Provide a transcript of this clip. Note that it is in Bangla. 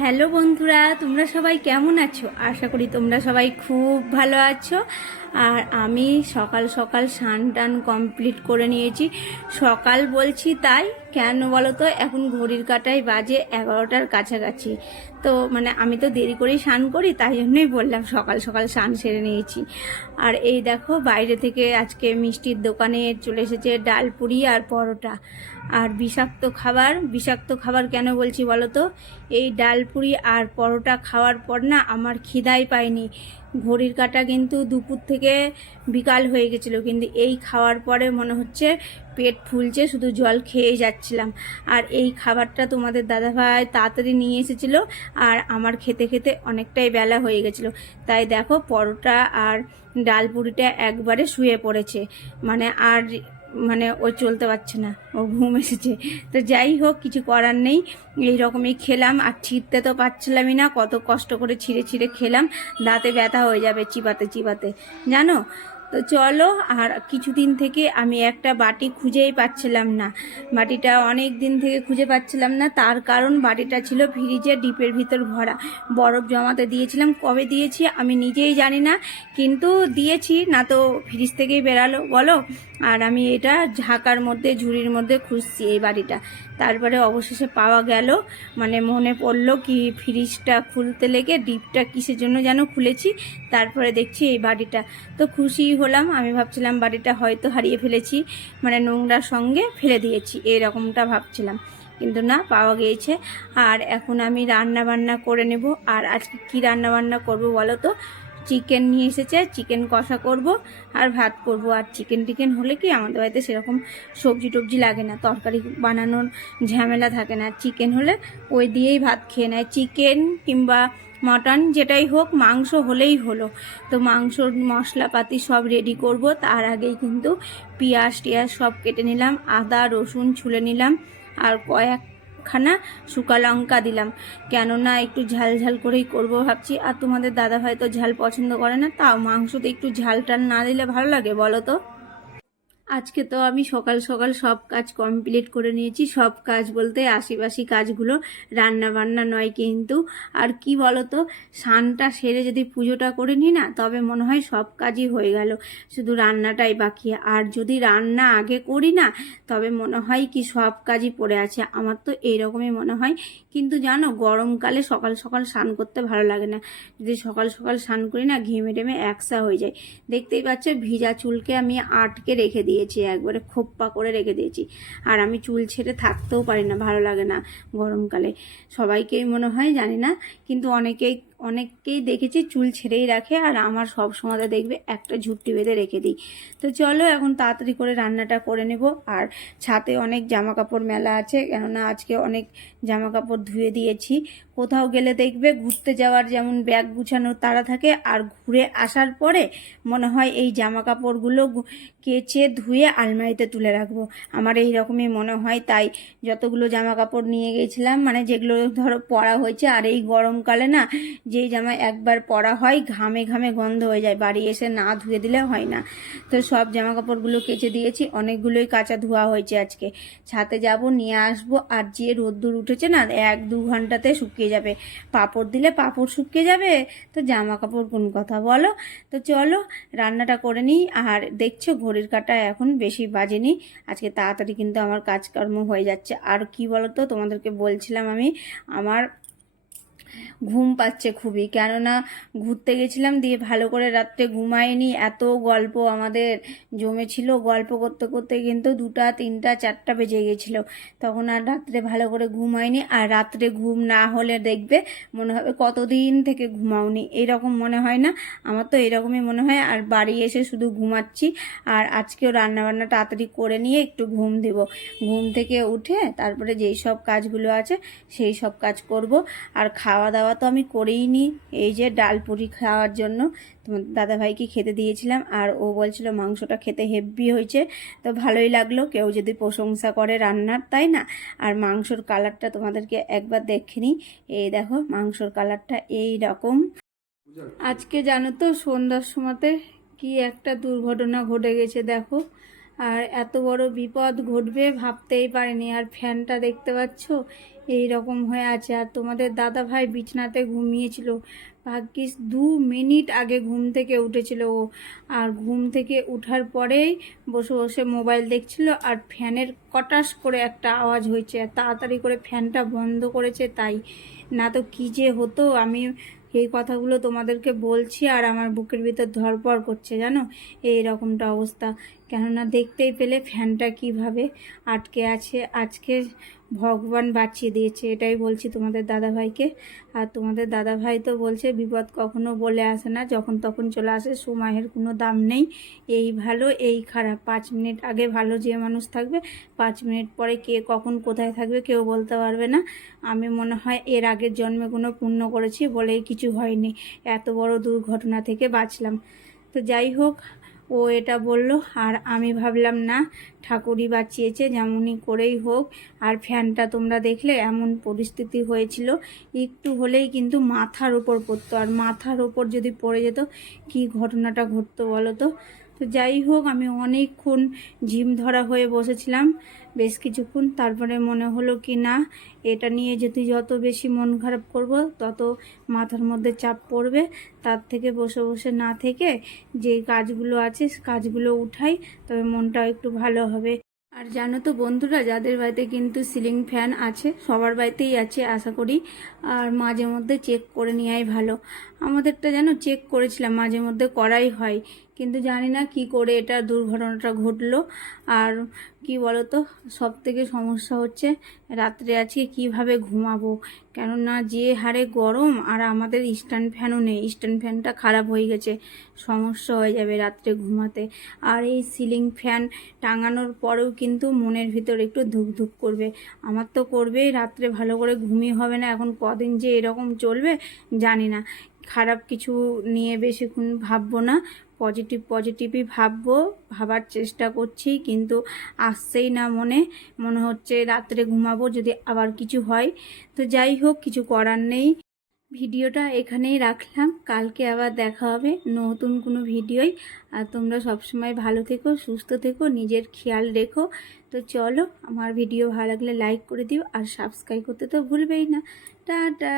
হ্যালো বন্ধুরা, তোমরা সবাই কেমন আছো? আশা করি তোমরা সবাই খুব ভালো আছো। আর আমি সকাল সকাল স্নান টান কমপ্লিট করে নিয়েছি। সকাল বলছি তাই। কেন বলো তো এখন ঘড়ির কাটায় বাজে এগারোটার কাছাকাছি। তো মানে আমি তো দেরি করেই স্নান করি, তাই জন্যই বললাম সকাল সকাল স্নান সেরে নিয়েছি। আর এই দেখো, বাইরে থেকে আজকে মিষ্টির দোকানে চলে এসেছে ডাল পুরি আর পরোটা। আর বিষাক্ত খাবার বিষাক্ত খাবার কেন বলছি বলো তো এই ডাল পুরি আর পরোটা খাওয়ার পর না আমার খিদাই পায়নি। ঘড়ির কাটা কিন্তু দুপুর থেকে বিকাল হয়ে গেছিল। কিন্তু এই খাওয়ার পরে মনে হচ্ছে পেট ফুলছে, শুধু জল খেয়ে যাচ্ছিলাম। আর এই খাবারটা তোমাদের দাদাভাই তাড়াতাড়ি নিয়ে এসেছিল আর আমার খেতে খেতে অনেকটাই বেলা হয়ে গেছিল। তাই দেখো, পরোটা আর ডাল পুরিটা একবারে শুয়ে পড়েছে। মানে আর মানে ও চলতে পারছে না, ও ঘুম এসেছে। তো যাই হোক, কিছু করার নেই এই রকমই খেলাম, আর ছিঁড়তে তো পারছিলামই না, কত কষ্ট করে ছিঁড়ে ছিঁড়ে খেলাম, দাঁতে ব্যথা হয়ে যাবে চিবাতে চিবাতে। জানো তো চলো, আর কিছুদিন থেকে আমি একটা বাটি খুঁজেই পাচ্ছিলাম না। বাটিটা অনেক দিন থেকে খুঁজে পাচ্ছিলাম না, তার কারণ বাটিটা ছিল ফ্রিজে ডিপের ভিতর ভরা। বরফ জমাতে দিয়েছিলাম, কবে দিয়েছি আমি নিজেই জানি না, কিন্তু দিয়েছি, না তো ফ্রিজ থেকেই বেরালো, বলো? আর আমি এটা ঝাঁকার মধ্যে, ঝুড়ির মধ্যে খুঁজছি এই বাড়িটা তারপরে অবশেষে পাওয়া গেল মানে মনে পড়ল কি ফ্রিজটা খুলতে লেগে, ডিপটা কিসের জন্য যেন খুলেছি, তারপরে দেখছি এই বাড়িটা তো খুশি হলাম, আমি ভাবছিলাম বাড়িটা হয়তো হারিয়ে ফেলেছি মানে নোংরার সঙ্গে ফেলে দিয়েছি, এরকমটা ভাবছিলাম। কিন্তু না, পাওয়া গিয়েছে। আর এখন আমি রান্না বান্না করে নেব। আর আজকে কি রান্না বান্না করব বলো তো? চিকেন নিয়ে এসেছে, চিকেন কষা করব আর ভাত করব। আর চিকেন টিকেন হলে কি আমাদের বাড়িতে সেরকম সবজি টবজি লাগে না, তরকারি বানানোর ঝামেলা থাকে না। চিকেন হলে ওই দিয়েই ভাত খেয়ে নেয়। চিকেন কিংবা মটন যেটাই হোক, মাংস হলেই হলো। তো মাংসর মশলাপাতি সব রেডি করব। তার আগেই কিন্তু পেঁয়াজ টিয়াজ সব কেটে নিলাম, আদা, রসুন ছুলে নিলাম, আর কয়েকখানা শুকা লঙ্কা দিলাম। কেননা একটু ঝাল ঝাল করেই করব ভাবছি। আর তোমাদের দাদা ভাই তো ঝাল পছন্দ করে না, তাও মাংসতে একটু ঝাল টাল না দিলে ভালো লাগে বলো তো? আজকে তো আমি সকাল সকাল সব কাজ কমপ্লিট করে নিয়েছি। সব কাজ বলতে আশিপাশি কাজগুলো রান্না বান্না নয় কিন্তু। আর কি বলতো, স্নানটা সেরে যদি পুজোটা করে নিই না, তবে মনে হয় সব কাজই হয়ে গেল। শুধু রান্নাটাই বাকি। আর যদি রান্না আগে করি না, তবে মনে হয় কি সব কাজই পড়ে আছে। আমার তো এইরকমই মনে হয়। কিন্তু জানো, গরমকালে সকাল সকাল স্নান করতে ভালো লাগে না। যদি সকাল সকাল স্নান করি না, ঘেমে টেমে একসা হয়ে যায়। দেখতেই পাচ্ছ, ভিজা চুলকে আমি আটকে রেখে দিয়েছি, একবারে খোপ্পা করে রেখে দিয়েছি। আর আমি চুল ছেড়ে থাকতেও পারি না, ভালো লাগে না গরমকালে। সবাইকেই মনে হয়, জানি না, কিন্তু অনেকেই, অনেককেই দেখেছি চুল ছেড়েই রাখে, আর আমার সব সময় দেখবে একটা ঝুট্টি বেঁধে রেখে দিই। তো চলো, এখন তাড়াতাড়ি করে রান্নাটা করে নেব। আর ছাতে অনেক জামা কাপড় মেলা আছে, কেননা আজকে অনেক জামা কাপড় ধুয়ে দিয়েছি। কোথাও গেলে দেখবে ঘুরতে যাওয়ার যেমন ব্যাগ গুছানোর তাড়া থাকে, আর ঘুরে আসার পরে মনে হয় এই জামা কাপড়গুলো কেচে ধুয়ে আলমারিতে তুলে রাখব। আমার এই রকমই মনে হয়, তাই যতগুলো জামা কাপড় নিয়ে গেছিলাম মানে যেগুলো ধরো পরা হয়েছে, আর এই গরমকালে না যেই জামা একবার পরা হয়, ঘামে ঘামে গন্ধ হয়ে যায়, বাড়ি এসে না ধুয়ে দিলে হয় না। তো সব জামা কাপড়গুলো কেচে দিয়েছি, অনেকগুলোই কাঁচা ধোয়া হয়েছে আজকে। ছাতে যাব, নিয়ে আসব, আর যে রোদ্দুর উঠেছে না, এক দু ঘন্টাতে শুকিয়ে যাবে। পাপড় দিলে পাপড় শুকিয়ে যাবে, তো জামা কাপড় কোন কথা বলো? তো চলো, রান্নাটা করে নিই। আর দেখছ, ঘড়ির কাটা এখন বেশি বাজেনি। আজকে তাড়াতাড়ি কিন্তু আমার কাজকর্ম হয়ে যাচ্ছে। আর কি তো তোমাদেরকে বলছিলাম আমি, আমার ঘুম পাচ্ছে খুবই। কেননা ঘুরতে গেছিলাম দিয়ে ভালো করে রাত্রে ঘুমাইনি এত গল্প আমাদের জমেছিল। গল্প করতে করতে কিন্তু দুটা, তিনটা, চারটা বেজে গেছিল। তখন আর রাত্রে ভালো করে ঘুমাইনি আর রাত্রে ঘুম না হলে দেখবে মনে হবে কতদিন থেকে ঘুমাওনি। এরকম মনে হয় না? আমার তো এরকমই মনে হয়। আর বাড়ি এসে শুধু ঘুমাচ্ছি। আর আজকেও রান্নাবান্না তাড়াতাড়ি করে নিয়ে একটু ঘুম দেব। ঘুম থেকে উঠে তারপরে যেই সব কাজগুলো আছে, সেই সব কাজ করব। আর খাওয়া দাওয়া তো আমি করেই নি। এই যে ডাল পুরি খাওয়ার জন্য তোমার দাদাভাইকে খেতে দিয়েছিলাম আর ও বলছিল মাংসটা খেতে হেভি হয়েছে। তো ভালোই লাগল, কেউ যদি প্রশংসা করে রান্নার, তাই না? আর মাংসর কালারটা তোমাদেরকে একবার দেখে নিই। এই দেখো, মাংসর কালারটা এই রকম। আজকে জানো তো, সন্ধ্যার সময়তে কি একটা দুর্ঘটনা ঘটে গেছে, দেখো। আর এত বড় বিপদ ঘটবে ভাবতেই পারিনি। আর ফ্যানটা দেখতে পাচ্ছ? এই রকম হয়ে আছে। আর তোমাদের দাদা ভাই বিছনাতে ঘুমিয়েছিল। ভাগ্যিস দু মিনিট আগে ঘুম থেকে উঠেছিল ও। আর ঘুম থেকে উঠার পরেই বসে বসে মোবাইল দেখছিল আর ফ্যানের কটাস করে একটা আওয়াজ হয়েছে। তাড়াতাড়ি করে ফ্যানটা বন্ধ করেছে তাই। না তো কী যে হতো, আমি এই কথাগুলো তোমাদেরকে বলছি আর আমার বুকের ভিতর ধরপড় করছে, জানো? এই রকমটা অবস্থা। কেননা দেখতেই পেলে ফ্যানটা কীভাবে আটকে আছে। আজকে ভগবান বাঁচিয়ে দিয়েছে, এটাই বলছি তোমাদের দাদাভাইকে। আর তোমাদের দাদাভাই তো বলছে, বিপদ কখনো বলে আসে না, যখন তখন চলে আসে, সময়ের কোনো দাম নেই। এই ভালো, এই খারাপ। পাঁচ মিনিট আগে ভালো যে মানুষ থাকবে, পাঁচ মিনিট পরে কে কখন কোথায় থাকবে কেউ বলতে পারবে না। আমি মনে হয় এর আগের জন্মে কোনো পুণ্য করেছি বলেই কিছু হয়নি। এত বড় দুর্ঘটনা থেকে বাঁচলাম। তো যাই হোক ও এটা বলল, আর আমি ভাবলাম, না, ঠাকুরই বাঁচিয়েছে যেমনই করেই হোক। আর ফ্যানটা তোমরা দেখলে এমন পরিস্থিতি হয়েছিল, একটু হলেই কিন্তু মাথার ওপর পড়তো। আর মাথার ওপর যদি পড়ে যেত, কি ঘটনাটা ঘটতো বলো তো? তো যাই হোক, আমি অনেকক্ষণ ঝিম ধরা হয়ে বসেছিলাম, বেশ কিছুক্ষণ। তারপরে মনে হলো কি না, এটা নিয়ে যদি যত বেশি মন খারাপ করব, তত মাথার মধ্যে চাপ পড়বে। তার থেকে বসে বসে না থেকে যে কাজগুলো আছে কাজগুলো উঠাই, তবে মনটাও একটু ভালো হবে। আর জানো তো বন্ধুরা, যাদের বাড়িতে কিন্তু সিলিং ফ্যান আছে, সবার বাড়িতেই আছে, আশা করি। আর মাঝে মধ্যে চেক করে নেওয়াই ভালো। আমাদেরটা যেন চেক করেছিলাম, মাঝে মধ্যে করাই হয়। কিন্তু জানি না কি করে এটা দুর্ঘটনাটা ঘটলো। আর কি বলতো সব থেকে সমস্যা হচ্ছে রাত্রে আজকে কীভাবে ঘুমাবো? কেননা যে হারে গরম আর আমাদের স্ট্যান্ড ফ্যানও নেই স্ট্যান্ড ফ্যানটা খারাপ হয়ে গেছে, সমস্যা হয়ে যাবে রাত্রে ঘুমাতে। আর এই সিলিং ফ্যান টাঙানোর পরেও কিন্তু মনের ভিতর একটু ধুক ধুক করবে। আমার তো করবেই, রাত্রে ভালো করে ঘুমিয়ে হবে না, এখন কদিন যে এরকম চলবে জানি না। খারাপ কিছু নিয়ে বেশিক্ষণ ভাববো না। পজিটিভ পজিটিভই ভাববো, ভাবার চেষ্টা করছি, কিন্তু আসছেই না মনে। মনে হচ্ছে রাত্রে ঘুমাবো যদি আবার কিছু হয়। তো যাই হোক, কিছু করার নেই। ভিডিওটা এখানেই রাখলাম। কালকে আবার দেখা হবে নতুন কোনো ভিডিওই আর তোমরা সবসময় ভালো থেকো, সুস্থ থেকো, নিজের খেয়াল রেখো। তো চলো, আমার ভিডিও ভালো লাগলে লাইক করে দিও আর সাবস্ক্রাইব করতে তো ভুলবেই না। টাটা!